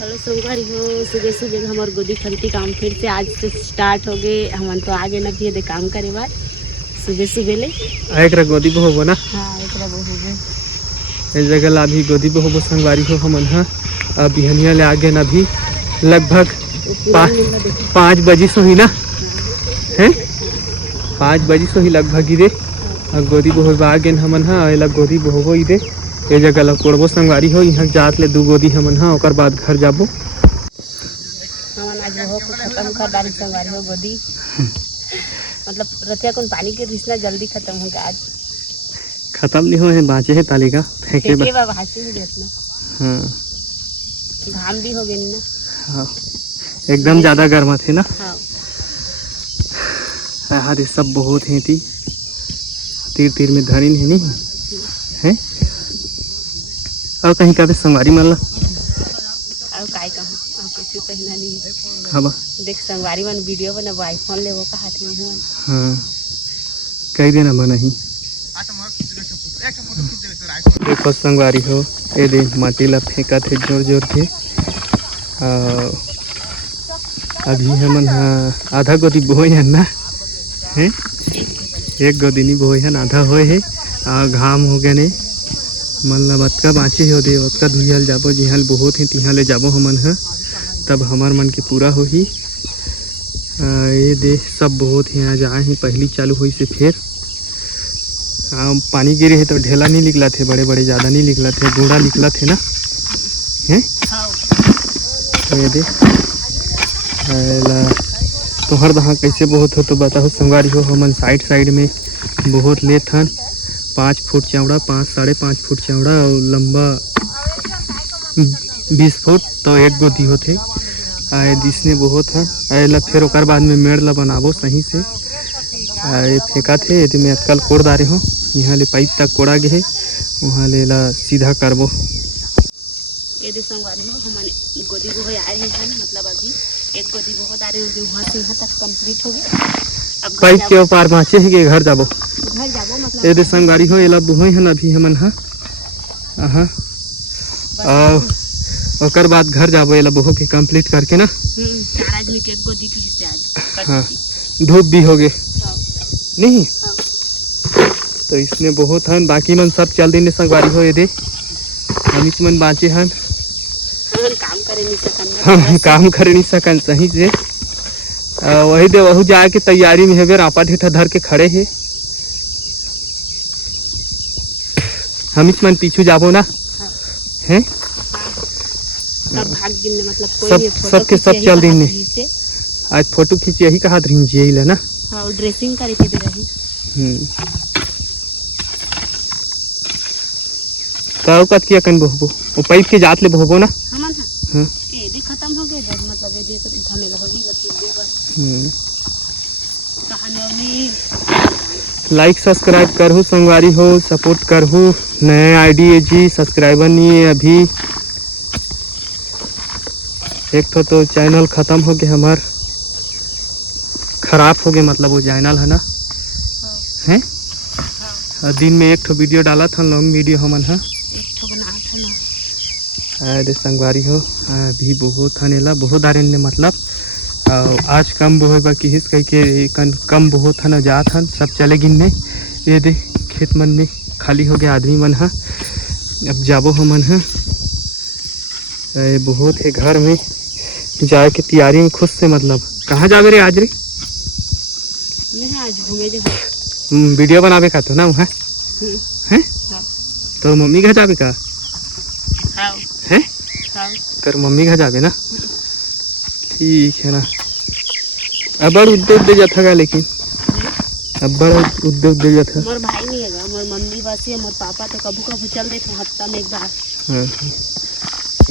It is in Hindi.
हेलो संगवारी हो, सुबह सुबह हमार गोदी खंती काम फिर से आज से स्टार्ट हो गए। हम तो आगे न भी दे काम करे बार सुबह सुबह ले एकरा गोदी बो होबो ना। हाँ एकरा बहुबो ए जगह ला भी गोदी बो होबो संगवारी हो हमन हा अब बिहनिया ले आगे न भी लगभग पूरा मिलना देखो 5 बजे सो ही ना है 5 बजे सो ही लगभग इदे गोदी बो होबा आगे हमन हा एला गोदी बो होबो इदे ए जगह ला कोड़बो संगवारी हो यहाँ जात ले 2 गोदी हमन हा ओकर बाद घर जाबो। हमन आज हो खत्म कर डाली संगवारी हो गोदी मतलब रतिया कौन पानी के रिसना जल्दी खत्म हो गया। आज खत्म नहीं हो है बाँचे है ताली का फेंके बा भाषी भी देतना। हाँ घाम भी हो गए ना। हाँ एकदम ज़्यादा गर्म थे ना। हाँ हाँ सब बहुत है ती तीर तीर में धरी है नहीं है और कहीं का भी संगवारी मन ला और काय कहूं और कुछ कहना नहीं। हाँ बा देख संगवारी मन वीडियो बनाबो आईफोन ले वो का हाथ में हुआ। हाँ कई देना बना ही देखो संगवारी हो ए दे माटी ला फेंका थे जोर जोर के अभी हमन आधा गोदी बोए हैं ना है एक गोदी नहीं बोए हैं आधा होए है घाम हो गए ने मन ला बतका बाँचे हो दे बतका धुइयाल जाबो जिहाल बहुत ही तिहा ले जाबो हमन ह तब हमार मन के पूरा होही। ये दे सब बहुत ही आज आए हैं पहली चालू हुई से फिर पानी गिरे है तो ढेला नहीं निकला थे बड़े बड़े ज़्यादा नहीं निकला थे बूढ़ा निकला थे ना है तो ये दे तो हर दहाँ कैसे बहुत हो तो बताओ संगवारी हो हमन साइड साइड में बहुत लेत हन 5 फुट चौड़ा 5-5.5 फुट चौड़ा और लंबा 20 फुट तो एक गोदी होते जिसने बहुत है एला फिर ओकर बाद में मेड़ ला बनाबो सही से ये फेंका थे यदि मैं अटकल कोड़ डारे हो यहाँ ले पाइप तक कोड़ा गए है वहाँ ले ला सीधा करबो। ये संगवारी हो हमने गोदी बो आ रहे हैं मतलब अभी एक गोदी बहुत आ रही है वहाँ से यहाँ तक कंप्लीट हो गई। अब पाइप के पार बाँचे है कि घर जाबो मतलब ये संगवारी हो एला बुहोई हन अभी हमन हा ओकर बाद घर जाबो एला बुहो के कंप्लीट करके ना 4 आदमी के एक गोदी के हिस्से आज हाँ धूप भी हो गए नहीं तो इसमें बहुत हन बाकी मन सब चल दिन संगवारी हो ये दे हम मन बाँचे हन हम काम करे नहीं सकन सही से वही दे वही जाए के तैयारी में है आपा ढेठा धर के खड़े है हम मन पीछू जाबो ना हैं सब भाग दिन में मतलब कोई सब के सब चल दिन में आज फोटो खींच यही कहा रही जेल है ना। हाँ ड्रेसिंग करे के दे रही तो कत किया कन बहबो वो पाइप के जात ले बहबो ना हमन हां ए दे खत्म हो गए मतलब ये दे धमेला हो गई लती दे बस कहानी में लाइक सब्सक्राइब करहु संगवारी हो सपोर्ट करहु नए आईडी है जी सब्सक्राइबर नहीं है अभी एक तो चैनल ख़त्म हो गया हमार ख़राब हो गया मतलब वो चैनल है ना हैं दिन में एक वीडियो डाला था लॉन्ग वीडियो हमन है अरे संगवारी हो अभी बहुत हनेला बहुत आ रहे मतलब आज कम बोहे बाकी हिस कह के कम बहुत हन जात हन सब चले गिनने ये दे खेत मन में खाली हो गया आदमी मन है अब जाबो हमन है बहुत है घर में जाए के तैयारी में खुश से मतलब कहाँ जाबे रे आज रे मैं आज घूमे जा वीडियो बनावे का तो ना वहाँ हैं तो मम्मी घर जाबे का हैं तर मम्मी घर जाबे ना ठीक है ना अबर उद्योग दे जाता का लेकिन अबर उद्योग दे जाता मोर भाई नहीं है मोर मम्मी बस है मोर पापा तो कबू कबू चल देते हफ्ता में एक बार।